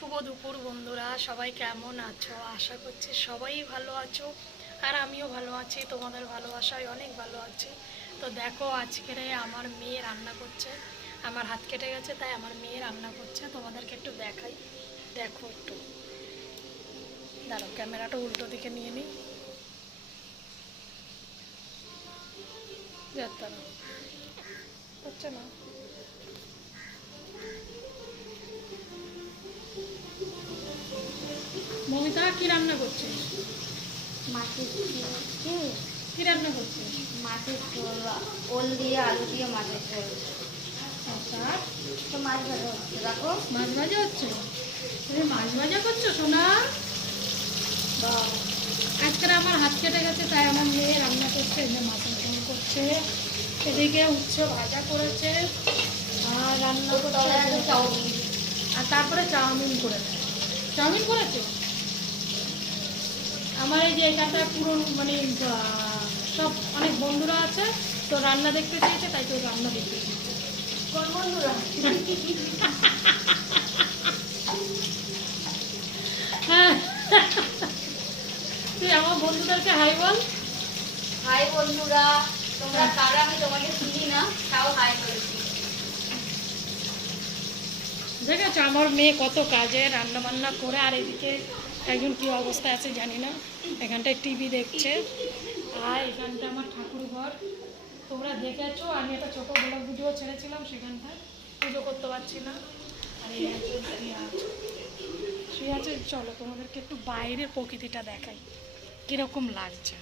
শুভ দুপুর বন্ধুরা, সবাই কেমন আছো? আশা করছি সবাই ভালো আছো, আর আমিও ভালো আছি। তোমাদের ভালোবাসায় অনেক ভালো আছি। তো দেখো, আজকের আমার মেয়ে রান্না করছে। আমার হাত কেটে গেছে, তাই আমার মেয়ে রান্না করছে। তোমাদেরকে একটু দেখাই, দেখো একটু। দাঁড়াও, ক্যামেরাটা উল্টো দিকে নিয়ে নিই। যাতে না হচ্ছে না। মমিতা, কি রান্না করছিস? মাছের কি রান্না করছিস? ঝোল, ওল দিয়ে আলু দিয়ে মাছের ঝোল। আচ্ছা, তো মাছ ভাজা হচ্ছে, দেখো। মাছ ভাজা হচ্ছে? তুমি মাছ ভাজা করছো সোনা? বা, আজকের আমার হাত কেটে গেছে, তাই আমার মেয়ে রান্না করছে। এই যে মাছের ঝোল করছে, এদিকে উচ্ছে ভাজা করেছে, আর রান্না করছে চাউমিন। আর তারপরে চাউমিন করেছে। চাউমিন করেছে। আমার এই যে এখানটা পুরো মানে সব অনেক বন্ধুরা আছে, তো রান্না দেখতে চেয়েছে, তাই তো রান্না দেখতে চেয়েছে। কোন বন্ধুরা? হ্যাঁ, তুই আমার বন্ধুদেরকে হাই বল। হাই বন্ধুরা, তোমরা কারা? আমি তোমাকে চিনি না, তাও হাই বলছি। দেখেছো আমার মেয়ে কত কাজে রান্না বান্না করে, আর এদিকে একজন কী অবস্থায় আছে জানি না, এখানটায় টিভি দেখছে। আর এখানটা আমার ঠাকুর ঘর, তোমরা দেখেছো আমি একটা ছোটো ব্লগ ভিডিও ছেড়েছিলাম, সেখানটায় পুজো করতে পারছি না। আর এই একজন শুয়ে আছে। চলো তোমাদেরকে একটু বাইরের প্রকৃতিটা দেখাই, কীরকম লাগছে।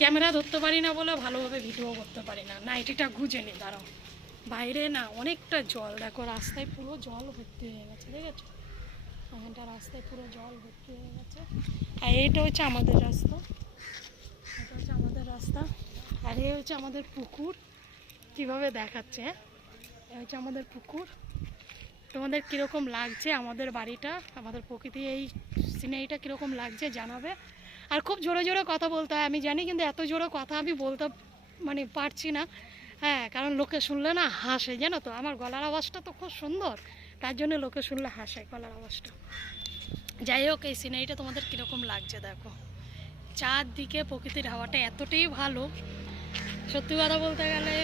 ক্যামেরা ধরতে পারি না বলে ভালোভাবে ভিডিও করতে পারি না। নাইটিটা গুজে নি, দাঁড়াও। বাইরে না অনেকটা জল, দেখো রাস্তায় পুরো জল ভর্তি হয়ে গেছে, দেখেছো? এখানটা রাস্তায় পুরো জল ভর্তি হয়ে গেছে। আর এইটা হচ্ছে আমাদের রাস্তা, এটা হচ্ছে আমাদের রাস্তা। আর এই হচ্ছে আমাদের পুকুর, কিভাবে দেখাচ্ছে, হ্যাঁ? এই হচ্ছে আমাদের পুকুর। তোমাদের কীরকম লাগছে আমাদের বাড়িটা, আমাদের প্রকৃতি, এই সিনারিটা কীরকম লাগছে জানাবে। আর খুব জোরে জোরে কথা বলতে হয় আমি জানি, কিন্তু এত জোরে কথা আমি বলতে মানে পারছি না। হ্যাঁ, কারণ লোকে শুনলে না হাসে, জানো তো। আমার গলার আওয়াজটা তো খুব সুন্দর, তার জন্য লোকে শুনলে হাসে গলার আওয়াজটা। যাই হোক, এই সিনারিটা তোমাদের কীরকম লাগছে দেখো। চারদিকে প্রকৃতির হাওয়াটা এতটাই ভালো, সত্যি কথা বলতে গেলে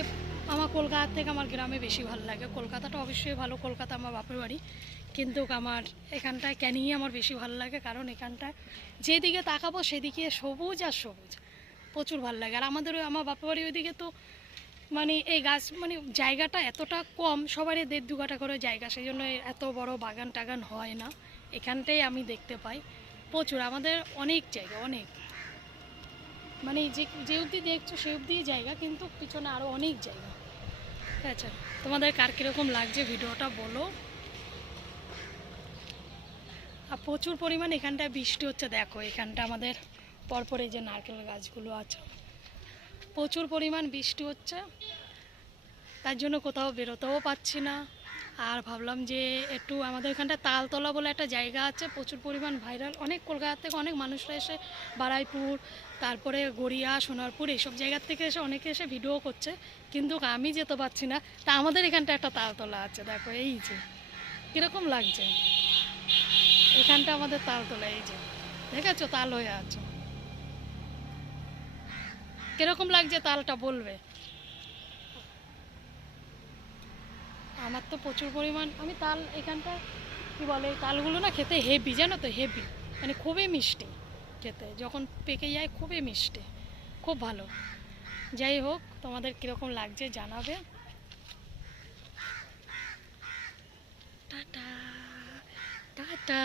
আমার কলকাতা থেকে আমার গ্রামে বেশি ভালো লাগে। কলকাতাটা অবশ্যই ভালো, কলকাতা আমার বাপের বাড়ি, কিন্তু আমার এখানটায় ক্যানিংয়ে আমার বেশি ভালো লাগে, কারণ এখানটায় যেদিকে তাকাবো সেদিকে সবুজ আর সবুজ, প্রচুর ভালো লাগে। আর আমার বাপের বাড়ি ওইদিকে তো মানে এই গাছ মানে জায়গাটা এতটা কম, সবারই 1.5-2 কাঠা করে জায়গা, সেই জন্য এত বড় বাগান টাগান হয় না। এখানটাই আমি দেখতে পাই প্রচুর, আমাদের অনেক জায়গা, অনেক মানে যে অবধি দেখছো সে অবধি জায়গা, কিন্তু পিছনে আরও অনেক জায়গা। আচ্ছা, তোমাদের কার কীরকম লাগছে ভিডিওটা বলো। আর প্রচুর পরিমাণ এখানটায় বৃষ্টি হচ্ছে, দেখো এখানটা আমাদের পরপর এই যে নারকেল গাছগুলো আছে, প্রচুর পরিমাণ বৃষ্টি হচ্ছে, তার জন্য কোথাও বেরোতেও পাচ্ছি না। আর ভাবলাম যে একটু আমাদের এখানটা তালতলা বলে একটা জায়গা আছে, প্রচুর পরিমাণ ভাইরাল, অনেক কলকাতা থেকে অনেক মানুষরা এসে, বারাইপুর, তারপরে গড়িয়া, সোনারপুর, এইসব জায়গার থেকে এসে অনেকে এসে ভিডিও করছে, কিন্তু আমি যেতে পারছি না। তা আমাদের এখানটা একটা তালতলা আছে, দেখো এই যে কীরকম লাগছে। এখানটা আমাদের তালতলা, এই যে দেখেছো তাল হয়ে আছে, কীরকম লাগছে তালটা বলবে। আমার তো প্রচুর পরিমাণ, আমি তাল এখানটা কী বলে, এই তালগুলো না খেতে হেভি, জানো তো, হেভি মানে খুবই মিষ্টি খেতে, যখন পেকে যায় খুবই মিষ্টি, খুব ভালো। যাই হোক, তোমাদের কীরকম লাগছে জানাবে। Tata tata.